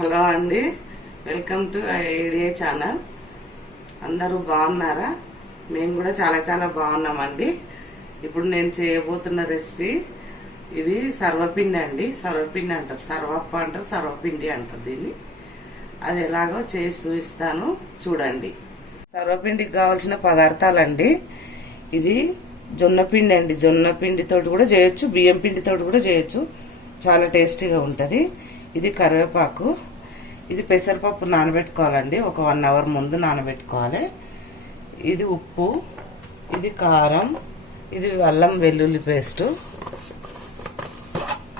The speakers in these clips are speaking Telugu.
హలో అండి. Welcome to idea channel. అందరూ బాగున్నారా? మేము కూడా చాలా చాలా బాగున్నామండి. ఇప్పుడు నేను చేయబోతున్న రెసిపీ ఇది సర్వపిండి అండి. సర్వపిండి అంటారు. సర్వప్ప అంటారు సర్వపిండి అంటారు దీన్ని. అది ఎలాగో చేసి చూపిస్తాను. చూడండి. సర్వపిండికి కావాల్సిన పదార్థాలండి. ఇది జొన్న పిండి అండి. జొన్న పిండితోటి కూడా చేయొచ్చు. బియ్యం పిండితోటి కూడా చేయొచ్చు. చాలా టేస్టీగా ఉంటుంది. ఇది కరివేపాకు. ఇది పెసరపప్పు నానబెట్టుకోవాలండి. ఒక వన్ అవర్ ముందు నానబెట్టుకోవాలి. ఇది ఉప్పు ఇది కారం ఇది అల్లం వెల్లుల్లి పేస్టు.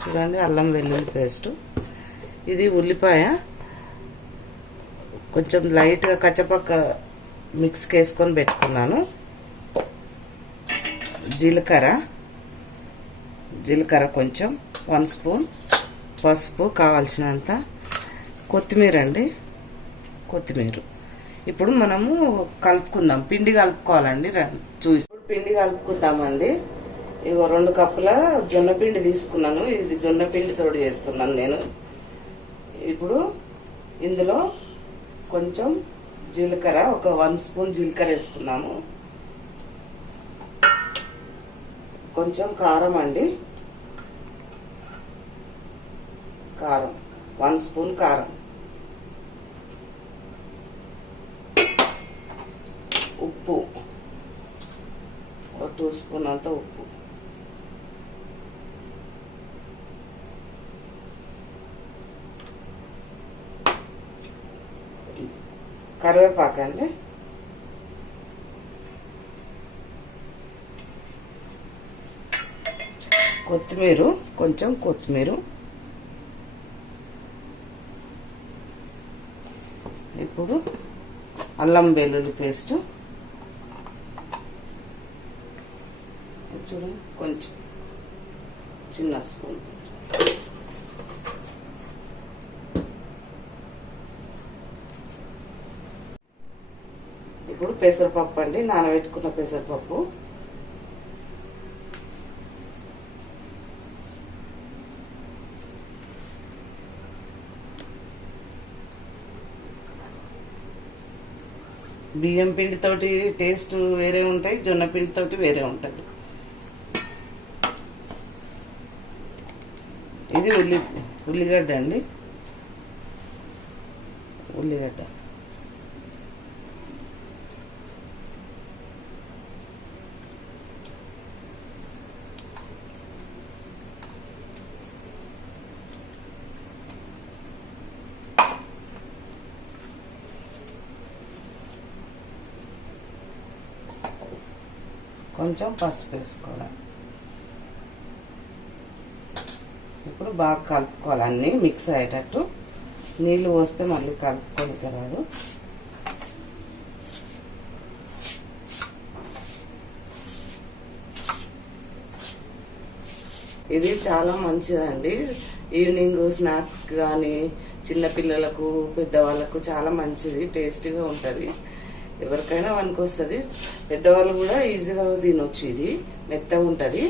చూడండి అల్లం వెల్లుల్లి పేస్టు. ఇది ఉల్లిపాయ. కొంచెం లైట్గా కచ్చపక్క మిక్స్కి వేసుకొని పెట్టుకున్నాను. జీలకర్ర. జీలకర్ర కొంచెం వన్ స్పూన్ పసుపు కావాల్సినంత. కొత్తిమీర అండి. కొత్తిమీర. ఇప్పుడు మనము కలుపుకుందాం. పిండి కలుపుకోవాలండి. రం- చూసి. ఇప్పుడు పిండి కలుపుకుందామండి. ఇగో రెండు కప్పుల జొన్న పిండి తీసుకున్నాను. ఇది జొన్న పిండి తోడు చేస్తున్నాను నేను. ఇప్పుడు ఇందులో కొంచెం జీలకర్ర ఒక వన్ స్పూన్ జీలకర్ర వేసుకున్నాము కొంచెం కారం అండి. కారం. వన్ స్పూన్ కారం ఉప్పు ఒక టూ స్పూన్ అంత ఉప్పు కరివేపాకు అండి. కొత్తిమీర కొంచెం కొత్తిమీర. ఇప్పుడు అల్లం వెల్లుల్లి పేస్ట్. చూడండి కొంచెం చిన్న స్పూన్ ఇప్పుడు పెసరపప్పు అండి నానబెట్టుకున్న పెసరపప్పు. బియ్యం పిండితోటి టేస్ట్ వేరే ఉంటాయి జొన్న పిండితోటి వేరే ఉంటుంది ఇది ఉల్లి ఉల్లిగడ్డ అండి. ఉల్లిగడ్డ. కొంచెం పసుపు వేసుకోవాలి. ఇప్పుడు బాగా కలుపుకోవాలి. అన్నీ మిక్స్ అయ్యేటట్టు. నీళ్ళు పోస్తే మళ్ళీ కలుపుకోనికి రాదు ఇది చాలా మంచిదండి. ఈవినింగ్ స్నాక్స్ కానీ చిన్నపిల్లలకు పెద్దవాళ్ళకు చాలా మంచిది. టేస్టీగా ఉంటుంది. ఎవరికైనా వస్తుంది పెద్దవాళ్ళు కూడా ఈజీగా తినొచ్చు ఇది. మెత్తగా ఉంటుంది.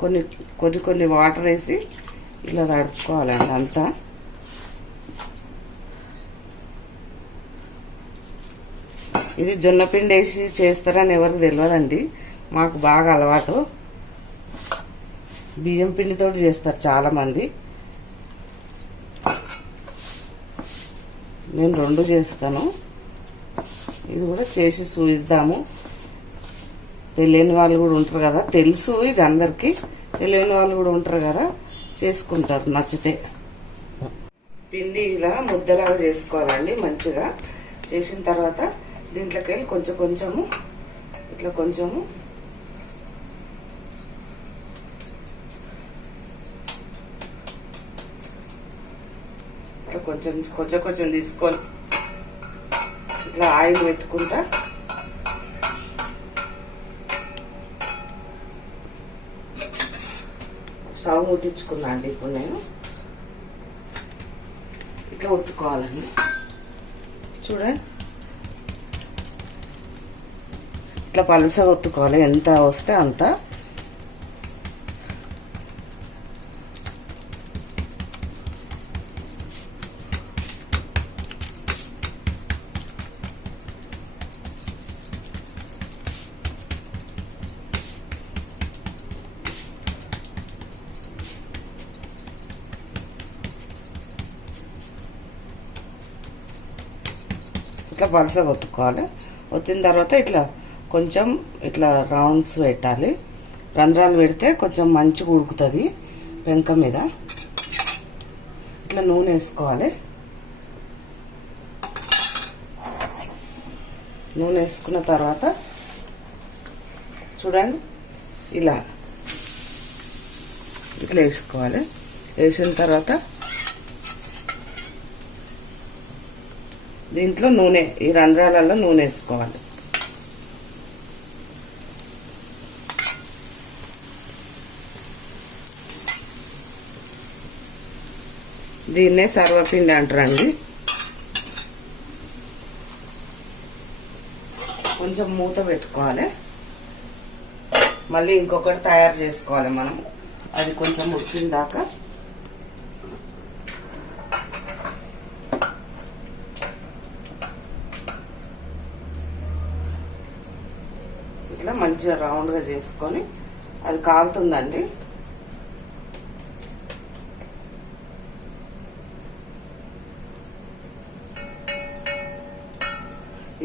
కొన్ని కొన్ని కొన్ని వాటర్ వేసి ఇలా తడుపుకోవాలండి అంతా. ఇది జొన్నపిండి వేసి చేస్తారని ఎవరికి తెలియదండి. మాకు బాగా అలవాటు. బియ్యం పిండితో చేస్తారు చాలామంది. నేను రెండు చేస్తాను. ఇది కూడా చేసి చూపిద్దాము. తెలియని వాళ్ళు కూడా ఉంటారు కదా. తెలుసు ఇది అందరికి. తెలియని వాళ్ళు కూడా ఉంటారు కదా. చేసుకుంటారు నచ్చితే. పిండి ఇలా ముద్దలాగా చేసుకోవాలండి మంచిగా. చేసిన తర్వాత దీంట్లోకి వెళ్ళి కొంచెం కొంచెము ఇట్లా కొంచెము. ఇట్లా కొంచెం కొంచెం కొంచెం తీసుకొని ఇట్లా ఆయిల్ పెట్టుకుంటా. సగం ముట్టించుకున్నా అండి ఇప్పుడు నేను. ఇట్లా ఒత్తుకోవాలండి చూడండి. ఇట్లా పలసగా ఒత్తుకోవాలి ఎంత వస్తే అంత. ఇట్లా పలసగా ఒత్తుకోవాలి ఒత్తిన తర్వాత ఇట్లా కొంచెం ఇట్లా రౌండ్స్ పెట్టాలి. రంధ్రాలు పెడితే కొంచెం మంచిగా ఉడుకుతుంది పెంక మీద. ఇట్లా నూనె వేసుకోవాలి. నూనె వేసుకున్న తర్వాత చూడండి ఇలా ఇట్లా వేసుకోవాలి. వేసిన తర్వాత దీంట్లో నూనె ఈ రంధ్రాలలో నూనె వేసుకోవాలి. దీన్నే సర్వపిండి అంటారండి. కొంచెం మూత పెట్టుకోవాలి. మళ్ళీ ఇంకొకటి తయారు చేసుకోవాలి మనం. అది కొంచెం ఉడికిన దాకా ఇట్లా మంచిగా రౌండ్గా చేసుకొని అది కాలుతుందండి.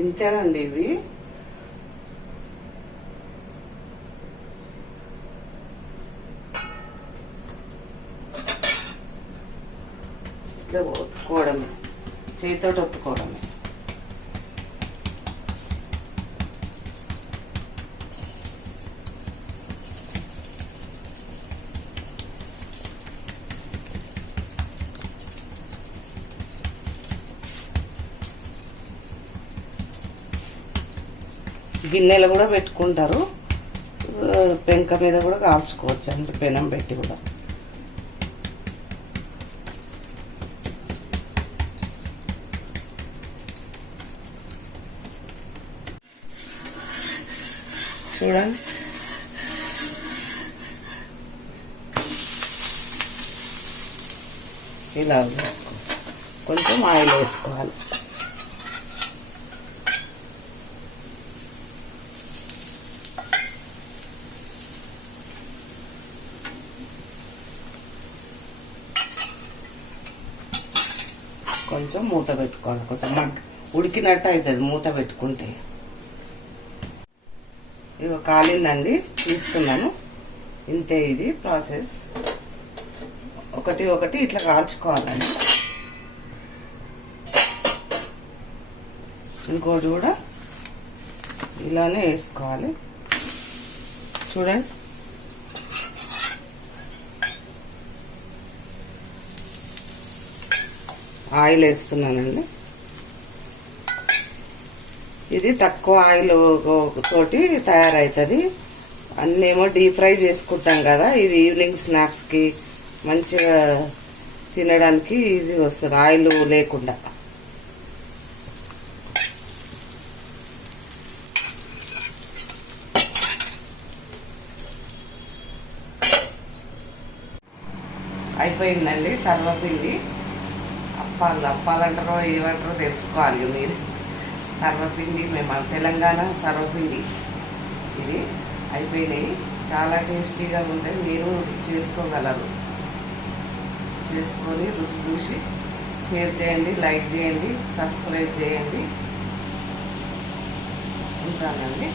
ఇంతేనండి ఇవి. ఇట్లా ఒత్తుకోవడం చేతితో ఒత్తుకోవడం గిన్నెలు కూడా పెట్టుకుంటారు. పెంక మీద కూడా కాల్చుకోవచ్చు అండి పెనం పెట్టి కూడా. చూడండి. ఇలా వేసుకోవచ్చు. కొంచెం ఆయిల్ వేసుకోవాలి. కొంచెం మూత పెట్టుకోవాలి. కొంచెం మగ్ ఉడికినట్టు అవుతుంది మూత పెట్టుకుంటే. ఇవి కాలిందండి తీస్తున్నాను. ఇంతే ఇది ప్రాసెస్. ఒకటి ఒకటి ఇట్లా కాల్చుకోవాలండి. ఇంకోటి కూడా ఇలానే వేసుకోవాలి. చూడండి. ఆయిల్ వేస్తున్నానండి. ఇది తక్కువ ఆయిల్ తోటి తయారవుతుంది అన్నేమో డీప్ ఫ్రై చేసుకుంటాం కదా ఇది ఈవినింగ్ స్నాక్స్కి మంచిగా తినడానికి ఈజీగా వస్తుంది ఆయిల్ లేకుండా. అయిపోయిందండి సర్వపిండి. అప్పాలు అప్పాలంటారో ఏమంటారో తెలుసుకోవాలి మీరు. సర్వపిండి మేము? తెలంగాణ సర్వపిండి. ఇది అయిపోయినాయి. చాలా టేస్టీగా ఉంటాయి మీరు చేసుకోగలరు. చేసుకొని రుచి చూసి షేర్ చేయండి లైక్ చేయండి సబ్స్క్రైబ్ చేయండి. ఉంటానండి.